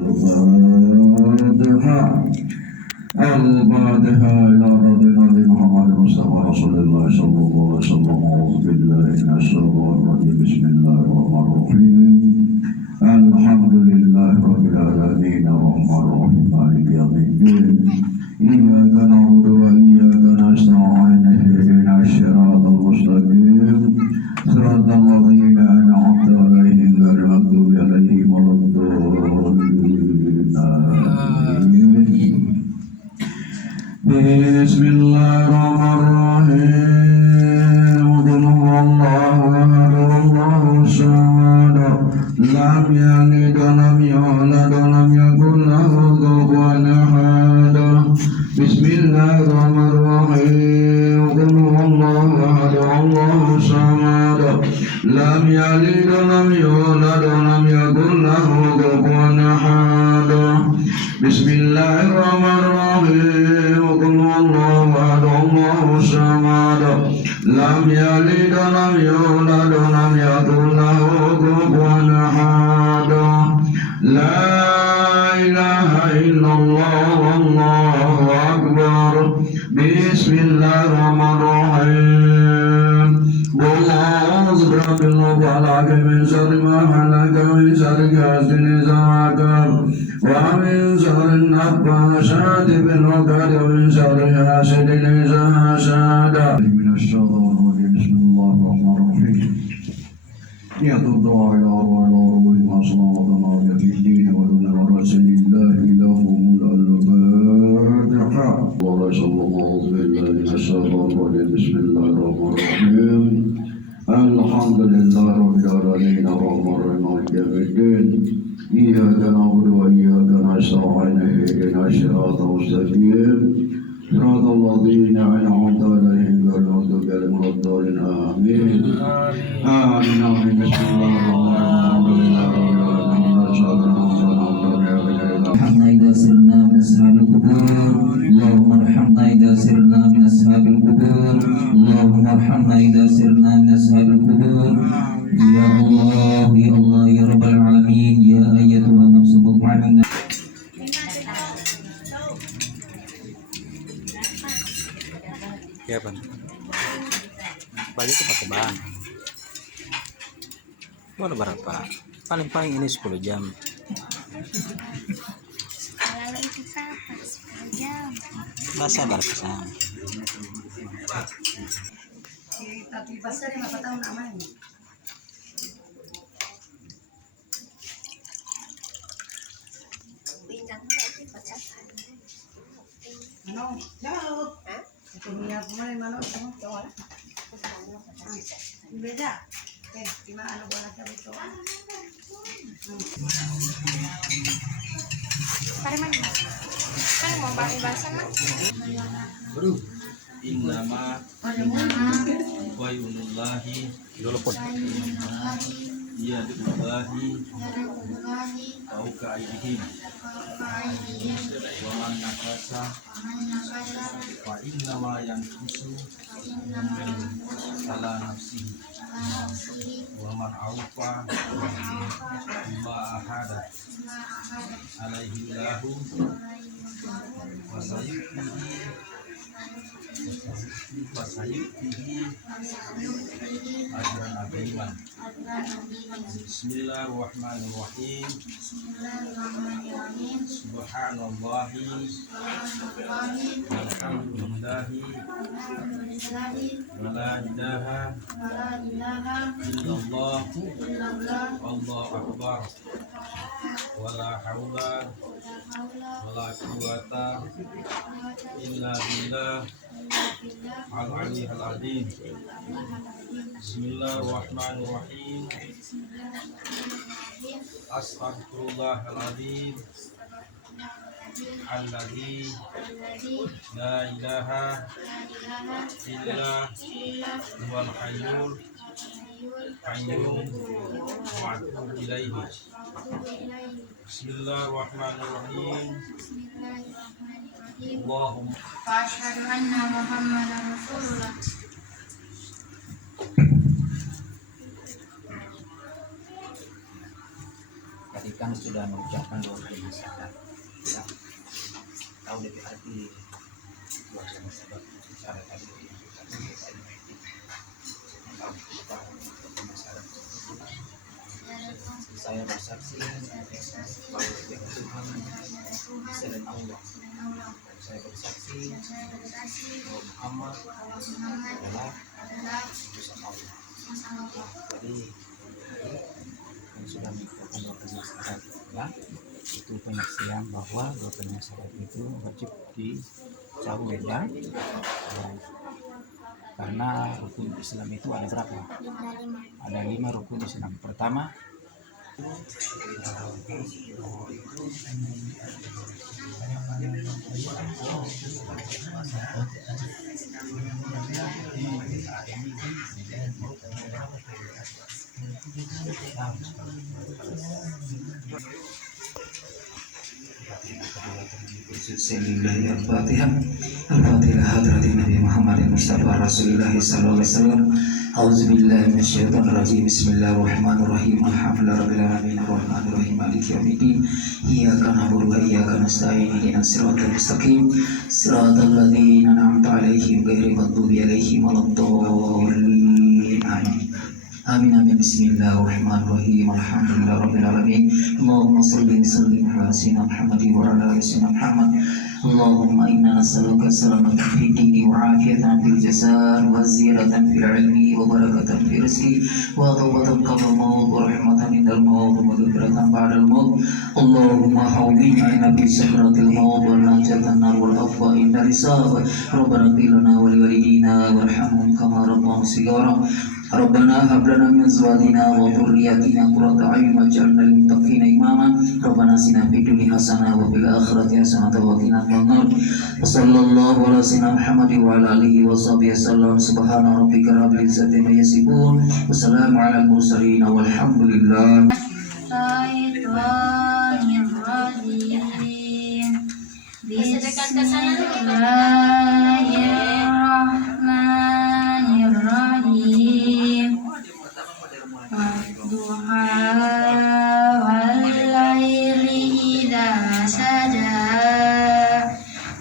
الفاتحة الفاتحة إلى ربنا محمد مصطفى رسول الله صلى الله عليه وسلم. أعوذ بالله من الشيطان الرجيم. بسم الله الرحمن الرحيم. الحمد لله رب العالمين الرحمن الرحيم مالك يوم الدين. إياك نعبد وإياك نستعين اهدنا الصراط المستقيم صراط الذين أنعمت عليهم غير المغضوب عليهم ولا الضالين. بسم الله الرحمن الرحيم. قل هو الله أحد الله الصمد لم يلد ولم يولد ولم يكن له كفوا أحد. بسم الله الرحمن الرحيم. قل هو الله أحد الله الصمد لم يلد ولم يولد ولم يكن له كفوا أحد. بسم الله الرحمن الرحيم. قل هو الله أحد الله الصمد لم يلد ولم يولد ولم يكن له كفوا أحد. لا إله إلا الله والله أكبر. بسم الله الرحمن الرحيم. قل أعوذ برب الفلق من شر ما خلق ومن شر غاسق إذا وقب ومن شر النفاثات في العقد ومن شر حاسد إذا حسد. من الشيطان الرجيم. بسم الله الرحمن الرحيم. يتوب إلى الله والمصلحة ما في الدين ودون رسول الله لهم الفاتحة. ورسول الله بالله من الشيطان الرجيم. بسم الله الرحمن الرحيم. الحمد لله رب العالمين الرحمن الرحيم مالك يوم الدين. إياك نعبد وإياك نستعين اهدنا الصراط المستقيم صراط الذين أنعمت عليهم غير المغضوب عليهم ولا الضالين. آمين آمين آمين. بسم الله الرحمن الرحيم. إذا سرنا من أصحاب القبور اللهم ارحمنا إذا سرنا من أصحاب القبور اللهم ارحمنا إذا سرنا من أصحاب القبور. يا الله يا الله يا رب العالمين. يا أيتها النفس المطمئنة. Ya bang, baju itu pakai ban. Boleh berapa? Paling ini 10 jam. Kalau itu apa? 10 jam. Masa berkesan. Tapi pasar yang apa tahu namanya? Bintang berarti pacar. Ano? Jauh. Ito niya kemarin mana? Kamu tahu? Beda. Gimana ano ba natin ito? Pare man. Kan mau bahasa mah? Bro, innama wayunullahi Dulu pun. yadullahi fauqa aydihim wa man nakasa fa innama yankusu ala nafsihi wa man awfa bima ahada alaihi lahu wa sayyidihi ajran aziman. Bismillahirrahmanirrahim. Subhanallahi walhamdulillahi wa la ilaha illallah wallahu akbar wa la haula wa la quwwata illa billah al-aliyyil azim. Bismillahirrahmanirrahim. Astaghfirullahaladzim alladzi la ilaha illa huwal hayyul qayyum wa atubu ilaihi. Bismillahirrahmanirrahim. Allahumma Asyhadu anna Muhammadar Rasulullah. Ketika kan sudah mengucapkan dua kalimat syahadat ya. Tahu dari arti dua kalimat syahadat tadi saya bersaksi bahwa tiada Tuhan selain Allah. Saya bersaksi bahwa Muhammad adalah utusan Allah. Jadi yang sudah mengatakan dua kalimat syahadat ya, itu penyaksian bahwa dua kalimat syahadat itu wajib dicabut ya. Karena rukun Islam itu ada berapa? Ada 5 rukun Islam. Pertama, Bismillahirrahmanirrahim. Al-Fatihah. Al-Fatihah hadratin Nabi Muhammadin Mustafa Rasulullah sallallahu alaihi wasallam. A'udzubillahi minasyaitonir rajim. Bismillahirrahmanirrahim. Alhamdulillahirabbil alamin arrahmanir rahim maliki yaumiddin. Iyyaka na'budu wa iyyaka nasta'in. Ihdinas siratal mustaqim. Siratal ladzina an'amta 'alaihim ghairil maghdubi 'alaihim waladdallin. Amin. Amin amin. Bismillahirrahmanirrahim. Alhamdulillahirabbil alamin. Allahumma shalli wa sallim ala sayyidina Muhammadin wa ala ali sayyidina Muhammad. Allahumma inna nas'aluka salamatan fid dini wa afiyatan fil jasad wa ziyadatan fil ilmi wa barakatan fil rizqi wa tawbatan qabla al-maut wa rahmatan indal maut wa maghfiratan ba'dal maut. Allahumma hawwin 'alaina bi sakratil maut wa najatan nar wal afwa inda hisab. Rabbana ighfir lana wa li walidina warhamhum kama rabbawna shighara. Rabbana hab lana min azwajina wa dhurriyyatina qurrata a'yun waj'alna lil muttaqina imama. Rabbana atina fid dunya hasanah wa fil akhirati hasanah wa qina adzabannar. Wa sallallahu ala sayyidina Muhammadin wa ala alihi wa sahbihi wasallam. Subhana rabbika rabbil izzati amma yasifun wa salamun alal mursalin walhamdulillah. Bismillahirrahmanirrahim. Wadduha wal-laili idza saja.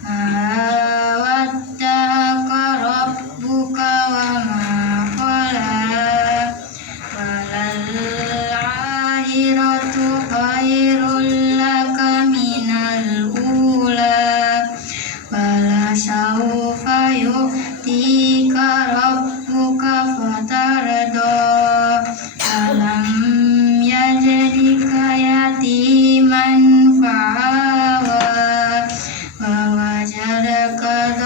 Ma wadda'aka rabbuka wa ma qala. Walal akhiratu khairul laka minal ula. Wala sawfa yu'tika rabbuka fatarda. Alam yajidka yatiman fa'awa wa wajadaka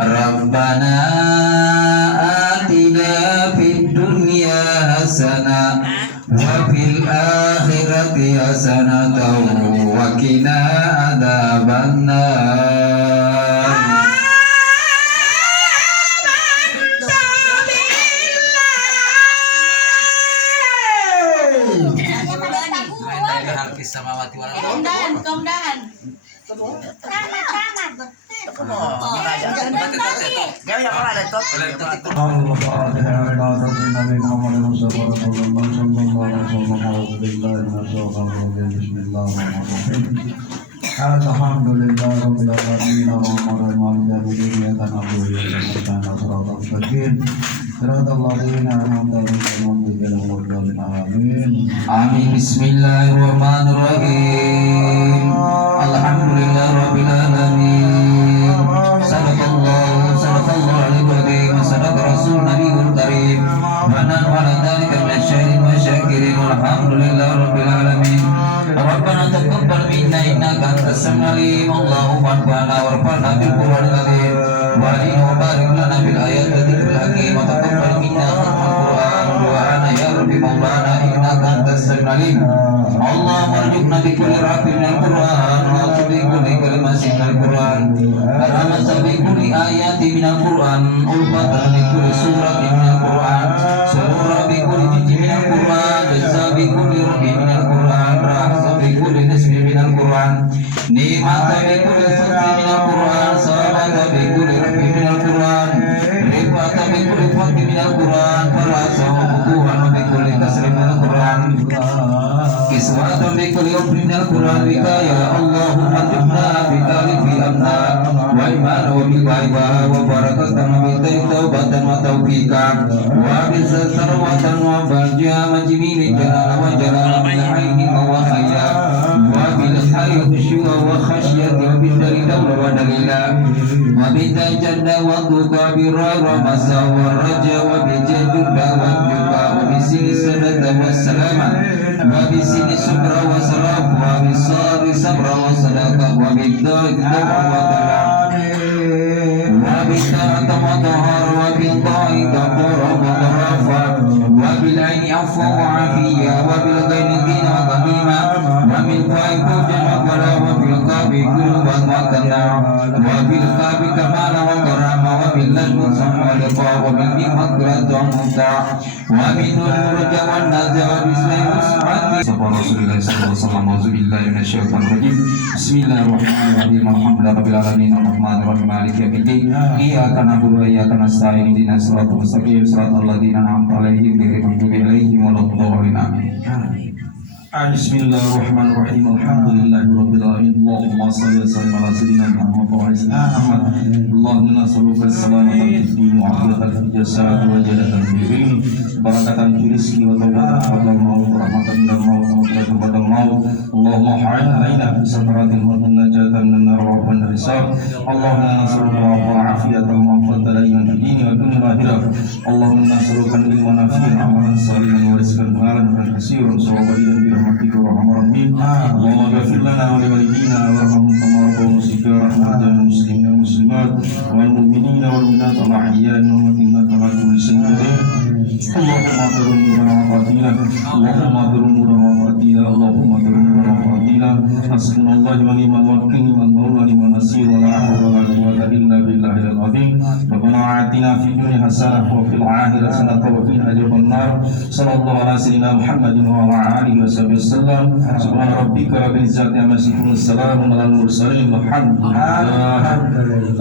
Rabbana atina حسنة وفي الآخرة حسنة وقنا عذاب النار. Artis sama mati walau Kemudahan. Alhamdulillah rabbil alamin arrahmanir rahim maliki yaumiddin iyyaka na'budu wa iyyaka nasta'in shiratal mustaqim shiratal ladzina an'amta alaihim ghairil maghdubi alaihim. Amin. Bismillahirrahmanirrahim. Alhamdulillah rabbil alamin. Sadaqallahu alaihi wa sallam. Sadaqa rasul nabiyul karim. Wa nahnu ala dzalika minasyahidin wa syakirin. Alhamdulillah rabbil alamin. Rabbana taqabbal minna innaka antas samiul alim. Allahumma anfa'na warfa'na bil qur'anil azim wa alimna wa barik lana bil ayati dzikril hakim wa taqabbal minna khatmal qur'an wa du'ana ya rabbi maulana innaka antas samiul alim. Allahumma arzuqna bi kulli harfin minal qur'an wa bi kulli kalimatin minal qur'an wa bi kulli ayatin minal qur'an ulfatan bi kulli suratin minal qur'an surah bi kulli juz'in minal qur'an jazza bi kulli rukin minal qur'an rahsa bi kulli nisbin minal qur'an nimata bi kulli fadlin minal qur'an sabata bi kulli rabbi minal qur'an rifata bi kulli fadlin minal qur'an farasa wa bukuhan bi kulli kasrin minal qur'an kiswatan bi kulli umrin minal qur'an bika ya Allahumma tibna bi talifi amna wa iman wa bil baiba wa barakatan wa bi taubatan wa taufiqan wa bi sarwatan wa bajja majmini jalala wa jalala bil hayyi wa hayya wa bil hayyi khusyu'a wa khasyati wa bil dalila wa dalila wa bi tajadda wa tuqa bi rara masa wa raja wa bi jadda wa juga wa bi sini sadada wa salama wa bi sini subra wa saraf wa bi sabri sabra wa sadaqa wa bi dawqa wa talam wa bi ta'ata wa tahar wa bi ta'i taqara wa tarafa wa bil aini afwa wa afiya wa bil ghaini dina wa qadima wa min fa'i fujan wa qala wa bil qabi kulban wa kana wa bil qabi kamala wa karama wa bil lajmu samwa liqa wa bil maghfirati wa muta wa min nurja wa naza wa bismillah mus'ati Rasulullah sallallahu alaihi wasallam auzubillahi minasyaitonir rajim. Bismillahirrahmanirrahim. Alhamdulillahi rabbil alamin arrahmanir rahim maliki yaumiddin iyyaka na'budu wa iyyaka nasta'in ihdinas siratal mustaqim siratal ladzina an'amta alaihim ghairil maghdubi alaihim waladdallin. Amin. Bismillahirrahmanirrahim. Alhamdulillahi rabbil alamin. Allahumma shalli wa sallim ala sayyidina Muhammad wa ala ali Muhammad. Allahumma nas'aluka as-salamata fid din wa afiyatan fil jasad wa jalatan fil ilm barakatan fil rizqi wa tawbatan wa maut rahmatan min al-maut wa maghfiratan min al-maut. Allahumma ha'in alaina fi sakaratil maut najatan min an-nar wa min al-hisab. Allahumma nas'aluka al-afiyata wa al-fadla fid din wa dunya wa akhirah. Allahumma nas'aluka ilman nafi'an amalan salihan wa rizqan halalan wa kasiran sawaban برحمتك ورحمة ربي اللهم اغفر لنا ولوالدينا وارحمهم كما ربونا صغارا رحمة المسلمين والمسلمات والمؤمنين والمؤمنات الأحياء منهم إنك على كل شيء قدير اللهم اغفر لنا وفاتنا اللهم اغفر لنا وفاتنا اللهم اغفر لنا وفاتنا حسبنا الله ونعم الوكيل والمولى ونعم النصير ولا حول ولا قوة إلا بالله العظيم ربنا آتنا في الدنيا حسنة وفي الآخرة حسنة وقنا عذاب النار صلى الله على سيدنا محمد وعلى آله وصحبه وسلم سبحان ربك رب العزة عما يصفون والسلام على المرسلين والحمد لله.